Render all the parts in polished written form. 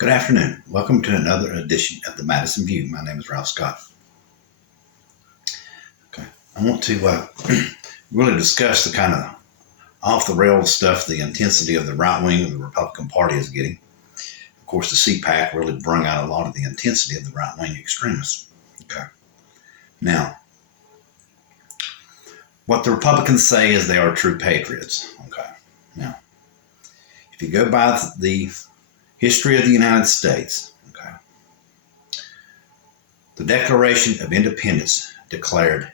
Good afternoon. Welcome to another edition of the Madison View. My name is Ralph Scott. Okay, I want to really discuss the kind of off-the-rails stuff, the intensity of the right wing of the Republican Party is getting. Of course, the CPAC really brought out a lot of the intensity of the right-wing extremists. Okay. Now, what the Republicans say is they are true patriots. Okay. Now, if you go by the history of the United States, okay, the Declaration of Independence declared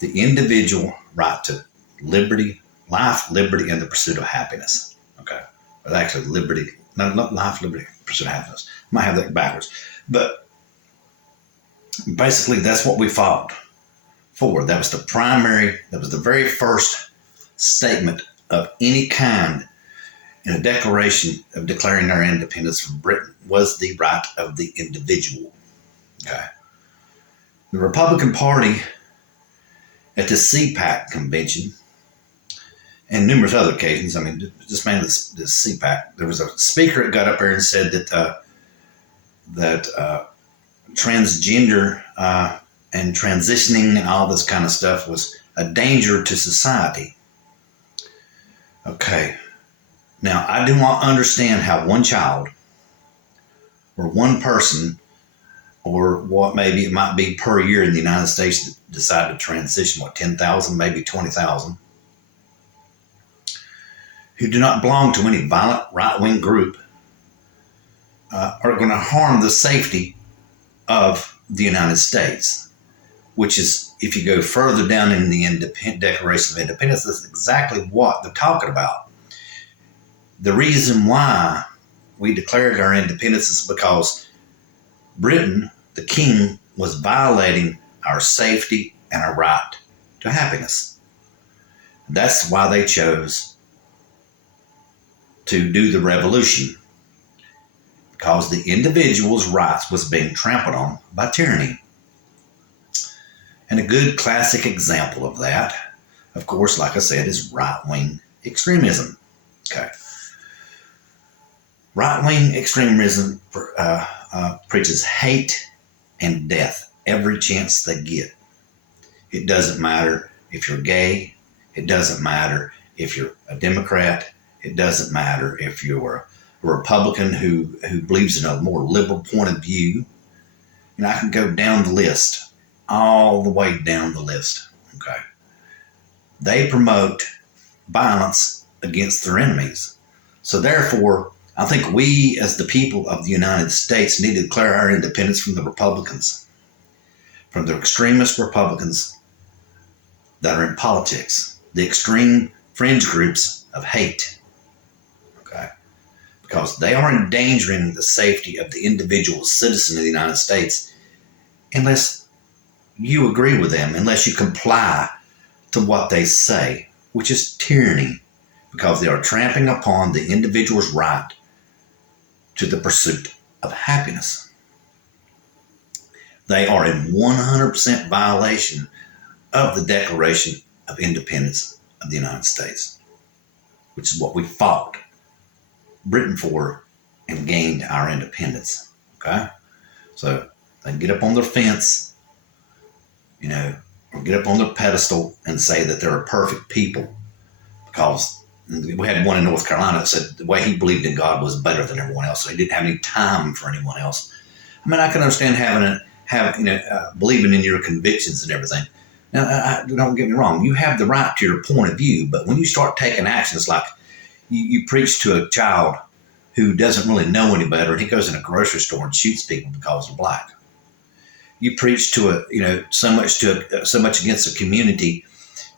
the individual right to liberty, life, liberty, and the pursuit of happiness. Okay, but actually, liberty, not life, liberty, pursuit of happiness. I might have that backwards, but basically, that's what we fought for. That was the very first statement of any kind in a declaration of declaring our independence from Britain, was the right of the individual. Okay. The Republican Party at the CPAC convention and numerous other occasions, I mean, just mainly the CPAC, there was a speaker that got up there and said that transgender and transitioning and all this kind of stuff was a danger to society. Okay. Now, I do not understand how one child or one person, or what maybe it might be per year in the United States, decide to transition, 10,000, maybe 20,000, who do not belong to any violent right-wing group, are going to harm the safety of the United States, which is, if you go further down in the Declaration of Independence, that's exactly what they're talking about. The reason why we declared our independence is because Britain, the king, was violating our safety and our right to happiness. That's why they chose to do the revolution, because the individual's rights was being trampled on by tyranny. And a good classic example of that, of course, like I said, is right-wing extremism. Okay. Right-wing extremism preaches hate and death every chance they get. It doesn't matter if you're gay. It doesn't matter if you're a Democrat. It doesn't matter if you're a Republican who believes in a more liberal point of view. And I can go down the list, all the way down the list. Okay. They promote violence against their enemies. So therefore, I think we, as the people of the United States, need to declare our independence from the Republicans, from the extremist Republicans that are in politics, the extreme fringe groups of hate, okay? Because they are endangering the safety of the individual citizen of the United States unless you agree with them, unless you comply to what they say, which is tyranny, because they are trampling upon the individual's right to the pursuit of happiness. They are in 100% violation of the Declaration of Independence of the United States, which is what we fought Britain for and gained our independence. Okay? So they get up on their fence, or get up on their pedestal and say that they're a perfect people, because we had one in North Carolina that said the way he believed in God was better than everyone else. So he didn't have any time for anyone else. I mean, I can understand believing in your convictions and everything. Now, don't get me wrong. You have the right to your point of view, but when you start taking actions like you preach to a child who doesn't really know any better, and he goes in a grocery store and shoots people because they're black. You preach to so much against a community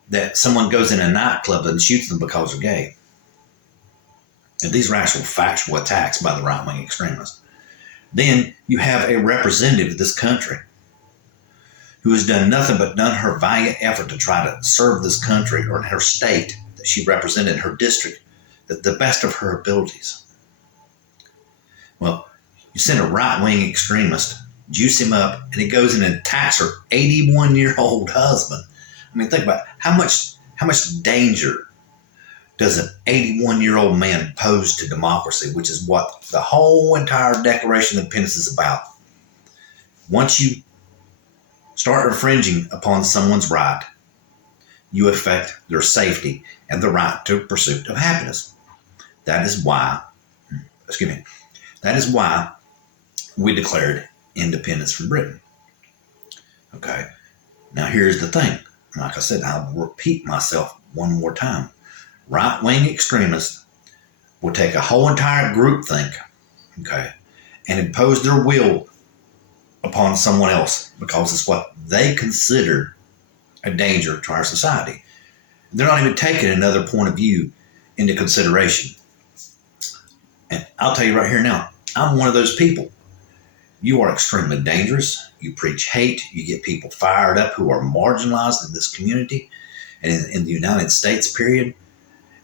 that someone goes in a nightclub and shoots them because they're gay. And these are actual factual attacks by the right-wing extremists. Then you have a representative of this country who has done nothing but done her valiant effort to try to serve this country or her state that she represented in her district at the best of her abilities. Well, you send a right-wing extremist, juice him up, and he goes in and attacks her 81-year-old husband. I mean, think about how much danger does an 81-year-old man pose to democracy, which is what the whole entire Declaration of Independence is about. Once you start infringing upon someone's right, you affect their safety and the right to pursuit of happiness. That is why we declared independence from Britain. Okay. Now here's the thing. Like I said, I'll repeat myself one more time. Right-wing extremists will take a whole entire groupthink, okay, and impose their will upon someone else because it's what they consider a danger to our society. They're not even taking another point of view into consideration. And I'll tell you right here now, I'm one of those people. You are extremely dangerous. You preach hate. You get people fired up who are marginalized in this community and in the United States, period.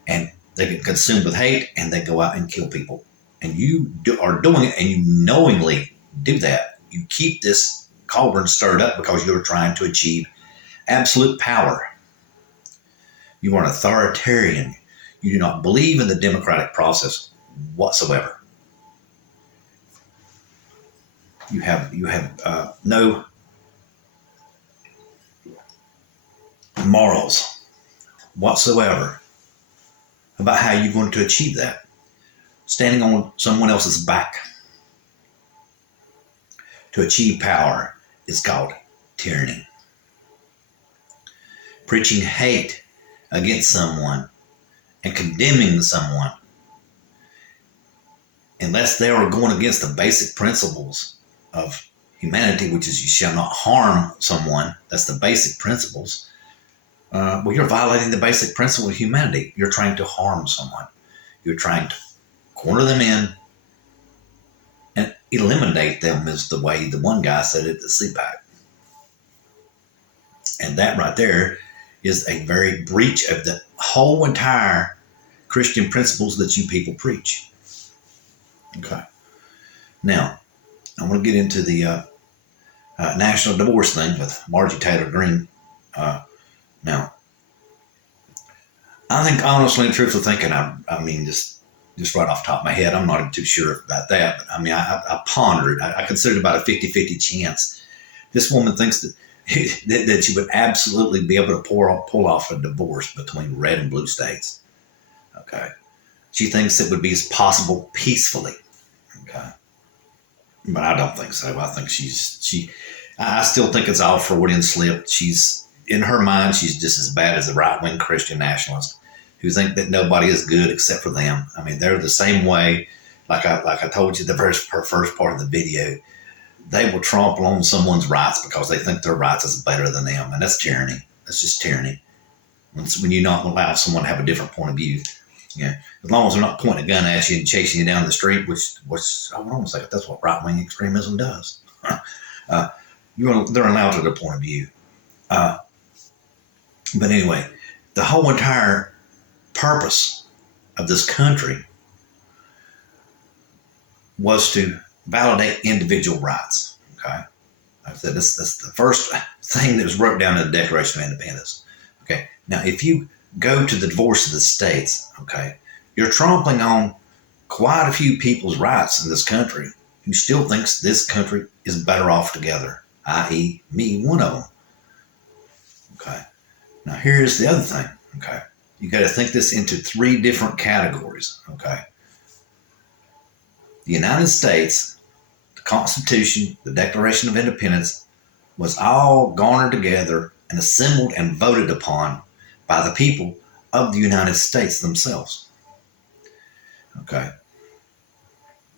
And they get consumed with hate and they go out and kill people. And you are doing it, and you knowingly do that. You keep this cauldron stirred up because you're trying to achieve absolute power. You are an authoritarian. You do not believe in the democratic process whatsoever. You have no morals whatsoever about how you're going to achieve that. Standing on someone else's back to achieve power is called tyranny. Preaching hate against someone and condemning someone, unless they are going against the basic principles of humanity, which is you shall not harm someone. That's the basic principles. Well, you're violating the basic principle of humanity. You're trying to harm someone. You're trying to corner them in and eliminate them, is the way the one guy said it at the CPAC. And that right there is a very breach of the whole entire Christian principles that you people preach. Okay. Now, I want to get into the national divorce thing with Margie Taylor Greene. Now, I think, honestly and truthfully thinking, I mean, just right off the top of my head, I'm not even too sure about that. But I mean, I pondered. I considered about a 50-50 chance. This woman thinks that she would absolutely be able to pull off a divorce between red and blue states. Okay. She thinks it would be possible peacefully. Okay. But I don't think so. I think I still think it's all Freudian slip. In her mind, she's just as bad as the right-wing Christian nationalists who think that nobody is good except for them. I mean, they're the same way. Like I told you the first part of the video, they will trample on someone's rights because they think their rights is better than them, and that's tyranny. That's just tyranny. When you not allow someone to have a different point of view, yeah. As long as they're not pointing a gun at you and chasing you down the street, which I would almost say that's what right-wing extremism does. They're allowed to their point of view. But anyway, the whole entire purpose of this country was to validate individual rights. Okay, I said that's the first thing that was wrote down in the Declaration of Independence. Okay, now if you go to the divorce of the states, okay, you're trampling on quite a few people's rights in this country who still thinks this country is better off together, i.e. me, one of them. Okay. Now, here's the other thing, okay? You got to think this into 3 different categories, okay? The United States, the Constitution, the Declaration of Independence was all garnered together and assembled and voted upon by the people of the United States themselves, okay?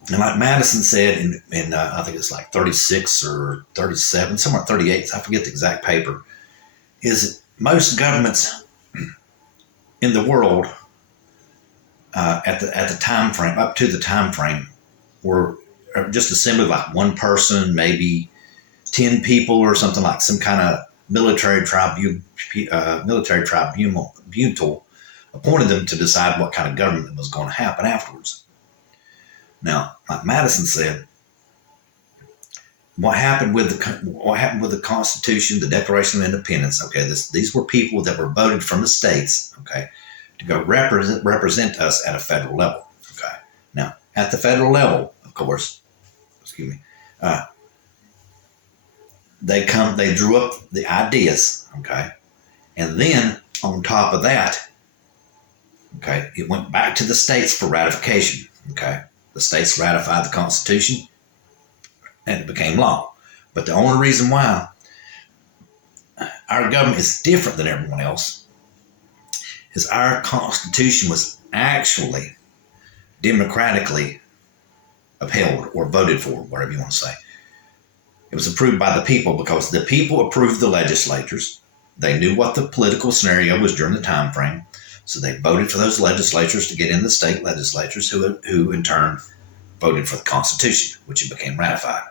And like Madison said in I think it's like 36 or 37, somewhere 38, I forget the exact paper, is most governments in the world at the time frame, up to the time frame, were just assembled like one person, maybe 10 people or something, like some kind of military tribunal appointed them to decide what kind of government was going to happen afterwards. Now, like Madison said, what happened with the Constitution, the Declaration of Independence? Okay, these were people that were voted from the states, okay, to go represent us at a federal level. Okay. Now, at the federal level, of course, excuse me, they drew up the ideas. Okay. And then on top of that, okay, it went back to the states for ratification. Okay. The states ratified the Constitution and it became law. But the only reason why our government is different than everyone else is our Constitution was actually democratically upheld or voted for, whatever you want to say. It was approved by the people because the people approved the legislatures. They knew what the political scenario was during the time frame, so they voted for those legislatures to get in the state legislatures, who in turn voted for the Constitution, which it became ratified.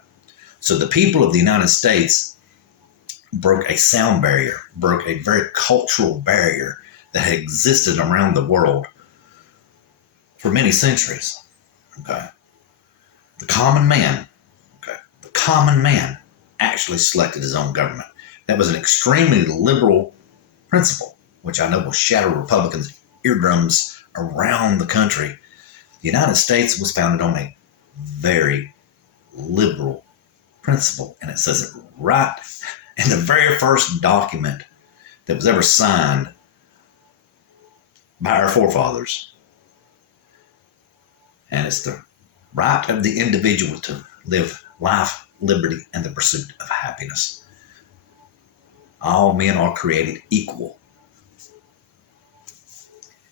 So the people of the United States broke a sound barrier, broke a very cultural barrier that had existed around the world for many centuries. Okay. The common man actually selected his own government. That was an extremely liberal principle, which I know will shatter Republicans' eardrums around the country. The United States was founded on a very liberal principle, and it says it right in the very first document that was ever signed by our forefathers. And it's the right of the individual to live life, liberty, and the pursuit of happiness. All men are created equal.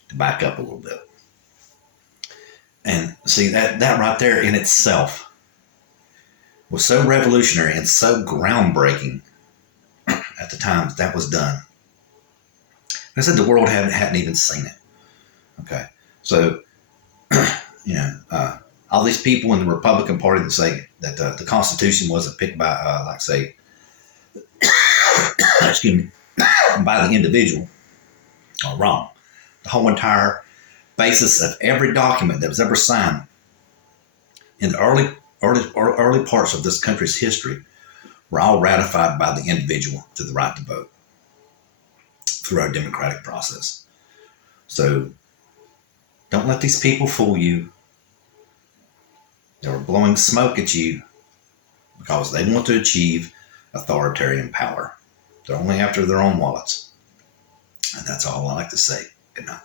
To back up a little bit. And see, that right there in itself was so revolutionary and so groundbreaking at the time that was done. I said the world hadn't even seen it. Okay. So, all these people in the Republican Party that say that the Constitution wasn't picked by, excuse me, by the individual are wrong. The whole entire basis of every document that was ever signed in the early parts of this country's history were all ratified by the individual to the right to vote through our democratic process. So don't let these people fool you. They were blowing smoke at you because they want to achieve authoritarian power. They're only after their own wallets. And that's all I like to say. Good night.